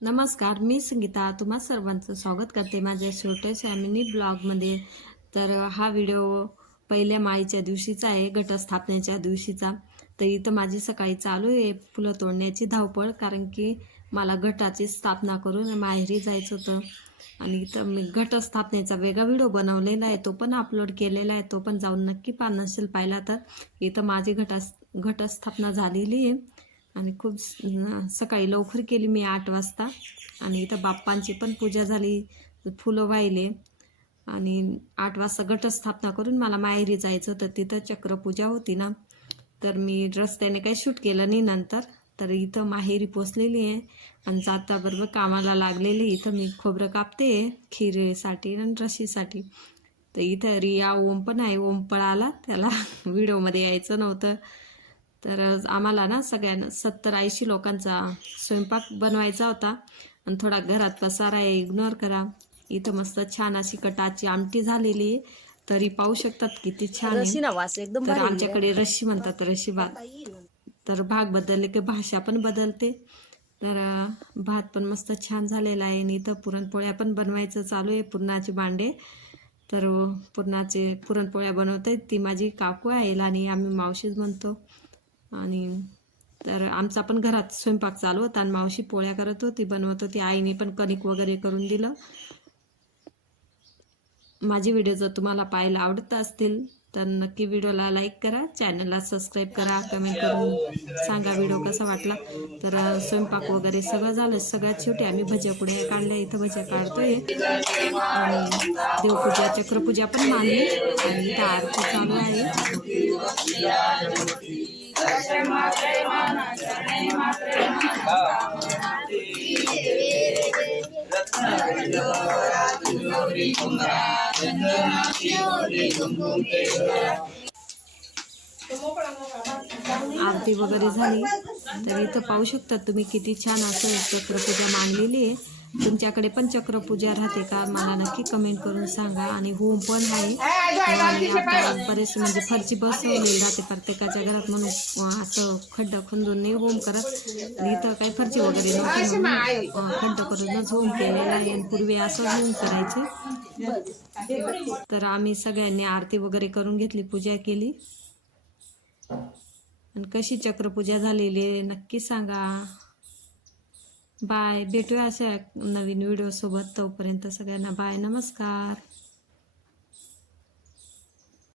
नमस्कार, मी संगीता तुम्हा सर्वांचं स्वागत करते माझ्या छोट्याशा मिनी ब्लॉगमध्ये. तर हा व्हिडिओ पहिल्या माळीच्या दिवशीचा आहे, घटस्थापनेच्या दिवशीचा. तर इथं माझी सकाळी चालू आहे फुलं तोडण्याची धावपळ, कारण की मला घटाची स्थापना करून माहेरी जायचं होतं. आणि इथं मी घटस्थापनेचा वेगळा व्हिडिओ बनवलेला आहे, तो पण अपलोड केलेला आहे, तो पण जाऊन नक्की नसेल पाहिला तर. इथं माझी घटस्थापना झालेली आहे आणि खूप सकाळी लवकर केली मी 8 वाजता. आणि इथं बाप्पांची पण पूजा झाली, फुलं वाहिले. आणि 8 वाजता घटस्थापना करून मला माहेरी जायचं होतं, तिथं चक्रपूजा होती ना, तर मी रस्त्याने काही शूट केलं नाही नंतर. तर इथं माहेरी पोचलेली आहे आणि जाता बरोबर कामाला लागलेली. इथं मी खोबरं कापते खिरीसाठी आणि रशीसाठी. तर इथं रिया ओम पण आहे, ओम पळाला, त्याला व्हिडिओमध्ये यायचं नव्हतं. तर आम्हाला ना सगळ्यांना 70-80 लोकांचा स्वयंपाक बनवायचा होता आणि थोडा घरात पसारा आहे, इग्नोर करा. इथं मस्त छान अशी कटाची आमटी झालेली आहे, तरी पाहू शकतात किती छान आहे. तर आमच्याकडे रशी म्हणतात, रशी भात. तर भाग बदलले की भाषा पण बदलते. तर भात पण मस्त छान झालेला आहे आणि इथं पुरणपोळ्या पण बनवायचं चालू आहे, पुरणाचे भांडे. तर पुरणपोळ्या बनवत आहेत ती माझी काकू आहे आणि आम्ही मावशीच म्हणतो. आणि तर आमचा पण घरात स्वयंपाक चालू होता आणि मावशी पोळ्या करत होती, बनवत होती. आईने पण कणिक वगैरे करून दिलं. माझे व्हिडिओ जर तुम्हाला पाहायला आवडत असतील तर नक्की व्हिडिओला लाईक करा, चॅनलला सबस्क्राईब करा, कमेंट करून सांगा व्हिडिओ कसा वाटला. तर स्वयंपाक वगैरे सगळं झालं. सगळ्यात शेवटी आम्ही भज्या पुढे काढल्या, इथं भज्या काढतोय आणि देवपूजा चक्रपूजा पण मानली आणि इथं आरती चालू आहे. आरती वगैरे झाली. तर इथं पाहू शकता तुम्ही किती छान असं चक्रपूजा मांडलेली आहे. तुमच्याकडे पण चक्रपूजा राहते का, मला नक्की कमेंट करून सांगा. आणि होम पण आहे आणि आता बरेच म्हणजे फरची बसवलेली राहते प्रत्येकाच्या घरात, म्हणून असं खड्ड खंदून नाही होम करत. आणि इथं काही फरची वगैरे नव्हती म्हणून खड्ड करूनच होम केलेला आहे. आणि पूर्वी असं होम करायचे. तर आम्ही सगळ्यांनी आरती वगैरे करून घेतली, पूजा केली. आणि कशी चक्रपूजा झालेली आहे नक्की सांगा. बाय, भेटूया अशा नवीन व्हिडिओ सोबत. तोपर्यंत सगळ्यांना बाय, नमस्कार.